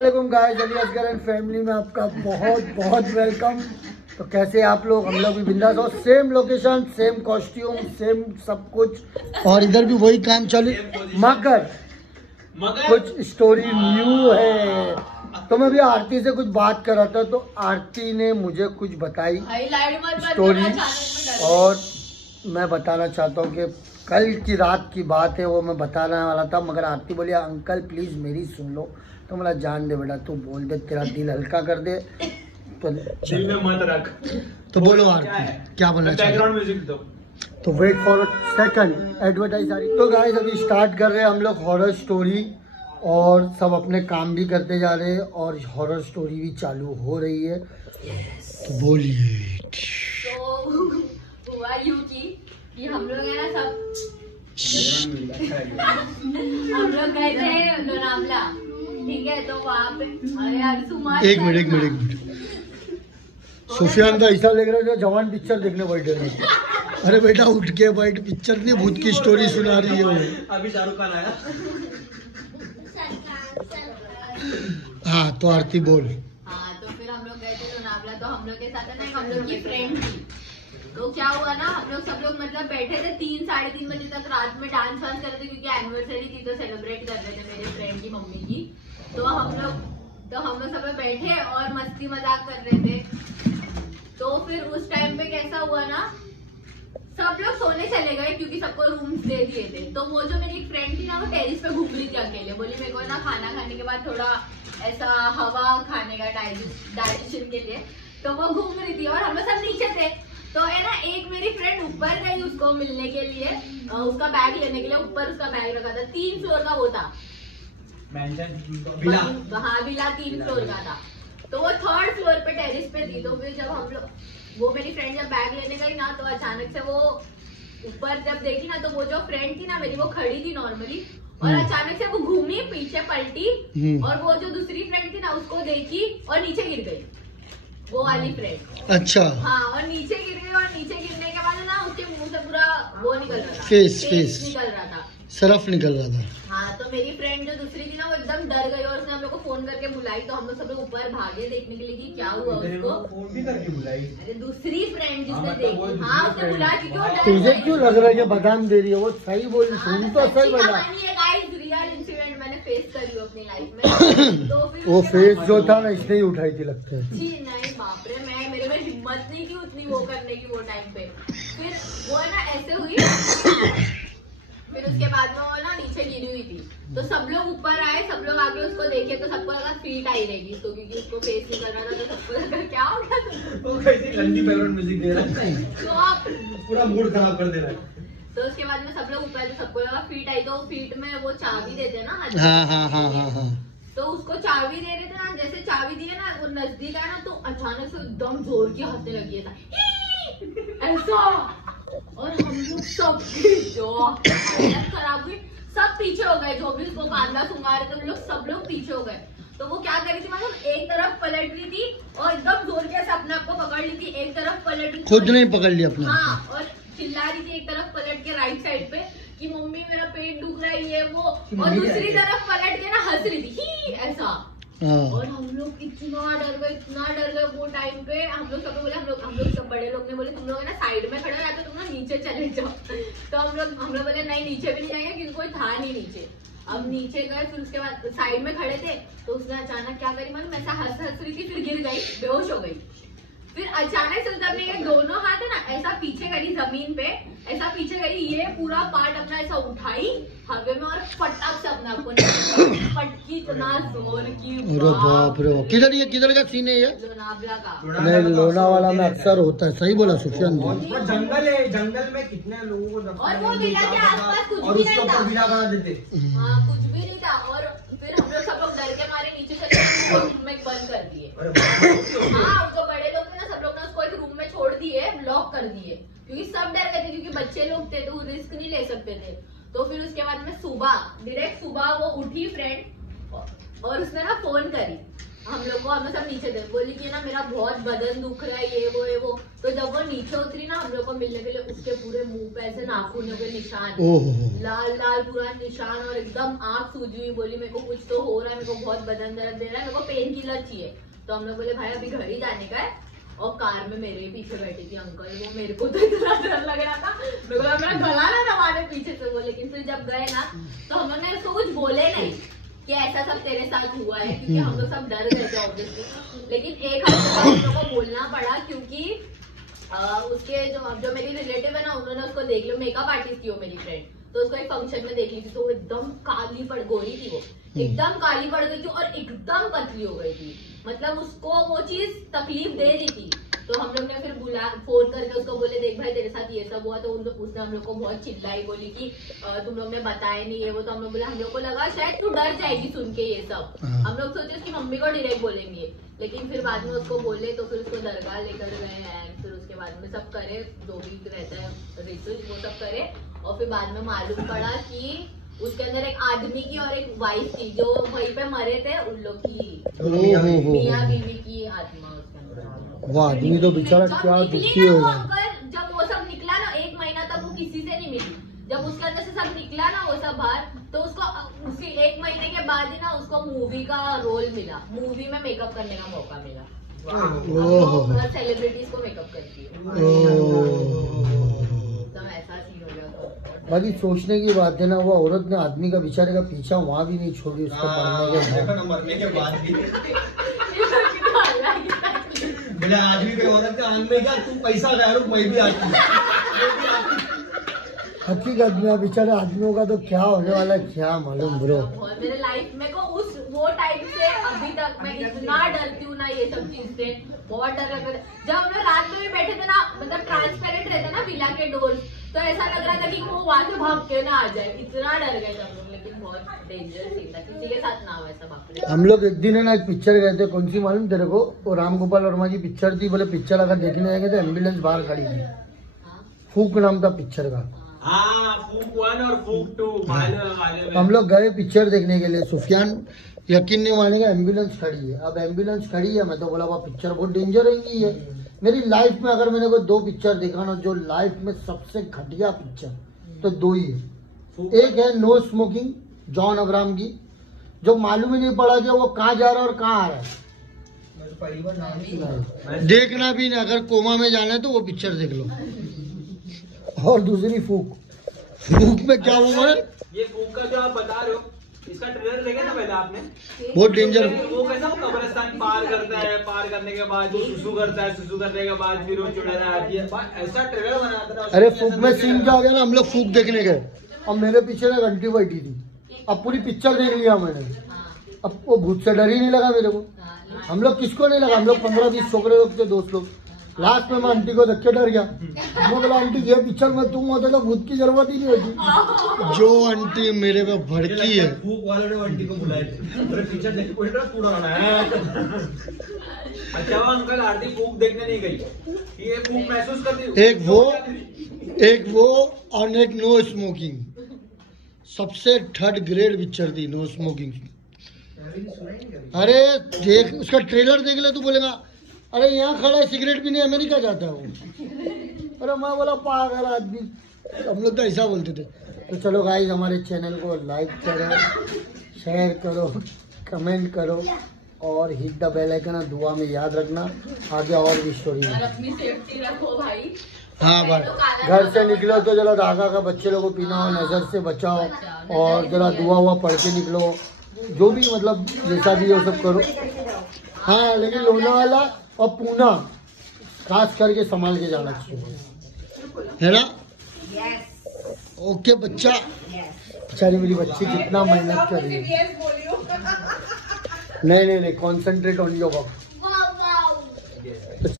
वालेकुम guys, Ali Asgar and family में आपका बहुत बहुत वेलकम। तो कैसे आप लोग? हम लोग भी बिंदास हो, same location, same costume, same सब कुछ, और इधर भी वही काम चालू। मगर कुछ स्टोरी न्यू है। तो मैं भी आरती से कुछ बात कर रहा था, तो आरती ने मुझे कुछ बताई स्टोरी, और मैं बताना चाहता हूँ कि कल की रात की बात है, वो मैं बताने वाला था, मगर आरती बोली अंकल प्लीज़ मेरी सुन लो। तो मेरा जान दे बेटा, तू बोल दे, तेरा दिल हल्का कर दे, तो दिल में मत रख। तो बोलो आरती क्या बोलना चाहिए। बैकग्राउंड म्यूजिक दो। तो वेट फॉर सेकंड, एडवर्टाइज आ रही। तो गाइस अभी स्टार्ट कर रहे हैं हम लोग हॉरर स्टोरी, और सब अपने काम भी करते जा रहे हैं, और हॉरर स्टोरी भी चालू हो रही है। तो बोलिए। तो हुआ यूं कि हम लोग है ना सब हम लोग गए थे लोनावला, ठीक है। तो वहाँ पे अरे यार सुमार एक मिनट सुफियान का ऐसा लग रहा है जवान पिक्चर देखने बैठे हैं। अरे बेटा उठ के बैठ, पिक्चर नहीं भूत की स्टोरी सुना रही है वो। अभी शाहरुख खान आया। हाँ तो आरती बोल। हाँ तो फिर हम लोग गए थे लोनावला, तो हम लोग के साथ है ना हम लोग की फ्रेंड थी। तो क्या हुआ ना, हम लोग सब लोग मतलब बैठे थे 3-3:30 बजे तक रात में डांस वांस कर रहे थे, क्योंकि एनिवर्सरी थी तो सेलिब्रेट कर रहे थे मेरे फ्रेंड की मम्मी की। तो हम लोग सब लोग बैठे और मस्ती मजाक कर रहे थे। तो फिर उस टाइम पे कैसा हुआ ना, सब लोग सोने चले गए क्योंकि सबको रूम्स दे दिए थे। तो वो जो मेरी एक फ्रेंड थी ना, वो टेरिस पे घूम रही थी अकेले, बोली मेरे को ना खाना खाने के बाद थोड़ा ऐसा हवा खाने का डाइजेशन के लिए। तो वो घूम रही थी और हम लोग सब नीचे थे। तो है ना एक मेरी फ्रेंड ऊपर गई उसको मिलने के लिए, उसका बैग लेने के लिए। ऊपर उसका बैग रखा था, 3 फ्लोर का वो था, हाँ विला 3 फ्लोर का था। तो वो 3rd फ्लोर पे टेरिस पे थी। तो फिर जब हम लोग, वो मेरी फ्रेंड जब बैग लेने गई ना, तो अचानक से वो ऊपर जब देखी ना, तो वो जो फ्रेंड थी ना मेरी, वो खड़ी थी नॉर्मली, और अचानक से वो घूमी, पीछे पलटी, और वो जो दूसरी फ्रेंड थी ना उसको देखी और नीचे गिर गई, वो वाली फ्रेंड। अच्छा हाँ, और नीचे गिर गई, और नीचे गिरने के बाद ना उसके मुंह से पूरा वो निकल रहा था, फेस निकल रहा था, सरफ निकल रहा था। हाँ, तो मेरी फ्रेंड जो दूसरी थी ना, वो एकदम डर गई और उसने हम लोग को फोन करके बुलाई। तो हम लोग सब लोग ऊपर भागे देखने के लिए कि क्या हुआ उसको। फोन भी करके बुलाई। अरे दूसरी फ्रेंड जिसने देखी, हाँ उसने बुलाया क्योंकि वो डर तुझे गई। क्यों लग रहा है कि बादाम दे रही है? वो सही बोल, सुन तो सही बता। रियल इंसिडेंट मैंने फेस करी अपनी लाइफ में। तो फिर वो फेस जो था ना, इसने ही उठाई थी लगता है। जी नहीं बाप रे, मेरे में हिम्मत नहीं थी उतनी वो करने की वो टाइम पे। फिर वो है ना ऐसे हुई, फिर उसके बाद में वो ना नीचे गिरी हुई थी। तो सब लोग ऊपर आए, सब लोग आके उसको देखे, तो सबको लगा फीट आई रहेगी उसको, क्योंकि उसको फेस नहीं कर रहा था। तो सबको लगा क्या हो गया, वो कैसी ठंडी बैकग्राउंड म्यूजिक दे रहा है, तो पूरा मूड खराब कर दे रहा है। तो उसके बाद में सब लोग ऊपर, तो सबको लगा फीट आई। तो फीट में वो चाबी देते ना, हाँ। तो उसको चाबी दे रहे थे ना, जैसे चाबी दी है ना, वो नजदीक आया ना, तो अचानक से एकदम जोर की हंसने लगी था ऐसा, और हम लोग सब जो खराब हुई, सब पीछे हो गए, जो भी उसको कांदा सुंगा रहे थे, सब लोग पीछे हो गए। तो वो क्या करी थी मालूम, एक तरफ पलट रही थी और एकदम जोर के से अपने आप को पकड़ ली थी, एक तरफ पलट रही थी, खुद नहीं पकड़ लिया अपना। हाँ, और चिल्ला रही थी एक तरफ पलट के राइट साइड पे कि मम्मी मेरा पेट दुख रहा है ये वो, और दूसरी तरफ पलट के ना हंस रही थी ही ऐसा। और हम लोग इतना डर गए वो टाइम पे। हम लोग सब बोले, हम लोग सब बड़े लोग ने बोले तुम लोग है ना साइड में खड़े हो, या तो तुम ना नीचे चले जाओ। तो हम लोग बोले नहीं नीचे भी नहीं जाएंगे, क्योंकि कोई था नहीं नीचे। अब नीचे गए, फिर उसके बाद साइड में खड़े थे, तो उसने अचानक क्या करी मालूम, ऐसा हंस रही थी, फिर गिर गई, बेहोश हो गई। फिर अचानक से उसने अपने दोनों हाथ है ना ऐसा पीछे करी जमीन पे, ऐसा पीछे करी, ये पूरा पार्ट अपना ऐसा उठाई हवे में, और फटक से अपने आपको पटकी, इतना जोर की। बाप रे बाप, किधर का सीन है ये? लोनावला का। नहीं, लोनावाला में अक्सर होता है, सही बोला सुफियान जी। जंगल है, जंगल में कितने लोगों को और वो विला के आसपास कुछ और भी उसके नहीं ऊपर था, विला बना देते। हाँ कुछ भी नहीं था। और फिर हम लोग सब लोग डर के मारे नीचे चले, रूम में बंद कर दिए। हाँ, जो बड़े लोग थे ना, सब लोग ने उसको एक रूम में छोड़ दिए, लॉक कर दिए, क्योंकि सब डर गए थे, क्योंकि बच्चे लोग थे तो रिस्क नहीं ले सकते थे। तो फिर उसके बाद में डायरेक्ट सुबह वो उठी फ्रेंड, और उसने ना फोन करी हम लोग को। हम सब नीचे थे, बोली कि ना मेरा बहुत बदन दुख रहा है ये वो। तो जब वो नीचे उतरी ना हम लोग को मिलने के लिए, उसके पूरे मुंह पे ऐसे नाखूनों के निशान, लाल लाल पूरा निशान, और एकदम आंख सूजी हुई। बोली मेरे को कुछ तो हो रहा है, मेरे को बहुत बदन दर्द दे रहा है, मेरे को पेन किलर चाहिए। तो हम लोग बोले भाई अभी घर ही जाने का है। और कार में मेरे पीछे बैठी थी अंकल, वो मेरे को तो इतना डर लग रहा था, मेरे को मेरा गला ना दबाने पीछे से वो। लेकिन फिर जब गए ना तो हम लोग ने उसको कुछ बोले नहीं कि ऐसा सब तेरे साथ हुआ है, क्योंकि हम लोग सब डर गए थे ऑब्वियसली। लेकिन एक हफ्ते बाद हम लोग को बोलना पड़ा, क्योंकि उसके जो मेरी रिलेटिव है ना, उन्होंने उसको देख लिया। मेकअप आर्टिस्ट थी वो मेरी फ्रेंड, तो उसको एक फंक्शन में देख ली थी, तो वो एकदम काली पड़ गोरी थी, वो एकदम काली पड़ गई थी और एकदम पतली हो गई थी। मतलब उसको वो चीज तकलीफ दे रही थी। तो हम लोग ने फिर फोन करके उसको बोले देख भाई तेरे साथ ये सब हुआ। तो उसने हम लोग को बहुत चिल्लाई, बोली कि तुम लोग ने बताया नहीं है वो। तो हम लोग बोले हम लोग को लगा शायद तू डर जाएगी सुन के ये सब। हम लोग सोचे उसकी मम्मी को डायरेक्ट बोलेंगे, लेकिन फिर बाद में उसको बोले तो फिर उसको दरगाह लेकर गए हैं। फिर उसके बाद में सब करे, जो भी रहता है रिचुअल वो सब करे। और फिर बाद में मालूम पड़ा कि उसके अंदर एक आदमी की और एक वाइफ थी, जो वहीं पे मरे थे, उन लोग की मियाँ बीवी की आत्मा उसके अंदर। वो आदमी तो बेचारा क्या दुखी होगा। जब वो सब निकला ना, 1 महीना तक वो किसी से नहीं मिली। जब उसके अंदर से सब निकला ना वो सब बाहर, तो उसको उसी 1 महीने के बाद ही ना उसको मूवी का रोल मिला, मूवी में मेकअप करने का मौका मिला। सेलिब्रिटीज को मेकअप करती है, ऐसा सीन हो गया। बाकी सोचने की बात है ना, वो औरत ने आदमी का बेचारे का पीछा वहाँ भी नहीं छोड़ी उसको मरने के बाद भी। बोले आदमी के औरत के आंख में क्या तू पैसा गया रुक मैं भी आती हूँ। हकीकत में बेचारे आदमियों का तो क्या होने वाला है क्या मालूम ब्रो। मेरे लाइफ में को वो टाइम से अभी तक मैं इतना डरती हूँ ना ये सब चीज से, बहुत डर लगता है। जब हम लोग रात में भी बैठे थे ना, मतलब ट्रांसपेरेंट रहते ना विला के डोर, तो ऐसा लग रहा था कि वो वहां से भाग के ना आ जाए, इतना डर गए हम लोग। लेकिन बहुत डेंजर सीन था, किसी के साथ ना हो ऐसा। बाप रे। हम लोग एक दिन है ना एक पिक्चर गए थे, कौन सी मालूम तेरे को? वो राम गोपाल वर्मा की पिक्चर थी। बोले पिक्चर अगर देखने जाएंगे तो एम्बुलेंस बाहर खड़ी थी। फूक नाम था पिक्चर का। फूक 1 और फूक 2 हम लोग गए पिक्चर देखने के लिए। सुफियान यकीन नहीं मानेगा, एम्बुलेंस खड़ी है। अब एम्बुलेंस खड़ी है, मैं तो बोला वह पिक्चर बहुत डेंजर रहेगी है। मेरी लाइफ में अगर मैंने कोई 2 पिक्चर देखा ना, जो लाइफ में सबसे घटिया पिक्चर, तो 2 ही है। एक है नो स्मोकिंग, जॉन अब्राहम की, जो मालूम ही नहीं पड़ा कि वो कहाँ जा रहा है और कहाँ आ रहा है। देखना भी नहीं, अगर कोमा में जाना है तो वो पिक्चर देख लो। और दूसरी फूक। फूक में क्या हुआ है? ये फूक का जो आप बता रहे हो, इसका ट्रेलर देखा ना पहले आपने? बहुत डेंजर। वो कैसा वो कब्रिस्तान पार करता है, पार करने के बाद वो सुसु करता है, सुसु करने के बाद फिर वो चुड़ैल आती है, ऐसा ट्रेलर बनाता है। अरे फूक में सीन क्या हो गया ना, हम लोग फूक देखने गए और मेरे पीछे ना घंटी बैठी थी। अब पूरी पिक्चर देख लिया मैंने, अब वो भूत से डर ही नहीं लगा मेरे को। हम लोग किसको नहीं लगा, हम लोग 15-20 छोकरे लोग थे, दोस्त लोग। लास्ट में मैं आंटी को धक्के डर गया। मैं बोला आंटी ये पिक्चर में तुम होते तो भूत की जरूरत ही नहीं होती। जो आंटी मेरे पे भड़की है। फूक वाले ने आंटी को बुलाए थे, अरे पिक्चर देख के पूरा रहा है। अच्छा वो अंकल आरती फूक देखने नहीं गई, ये फूक महसूस करती। एक वो और एक नो स्मोकिंग, सबसे 3rd ग्रेड पिक्चर थी नो स्मोकिंग। अरे देख उसका ट्रेलर देख ले, तू बोलेगा अरे यहाँ खड़ा है सिगरेट भी नहीं, अमेरिका जाता है वो। अरे मैं बोला पागल आदमी। हम लोग तो ऐसा बोलते थे। तो चलो गाइस, हमारे चैनल को लाइक करो, शेयर करो, कमेंट करो और हिट द बेल आइकन। दुआ में याद रखना, आगे और भी स्टोरी है। अपनी सेफ्टी रखो भाई। हाँ भाई, घर से निकलो तो जरा धागा का बच्चे लोगों को पीना हो, नजर से बचाओ और जरा दुआ हुआ पढ़ के निकलो। जो भी मतलब जैसा भी हो सब करो। हाँ लेकिन लोनावाला और पूना खास करके संभाल के जाना चाहिए, है ना? ओके बच्चा। बेचारी मेरी बच्ची कितना मेहनत कर रही है। नहीं, कॉन्सेंट्रेट ऑन योर वर्क।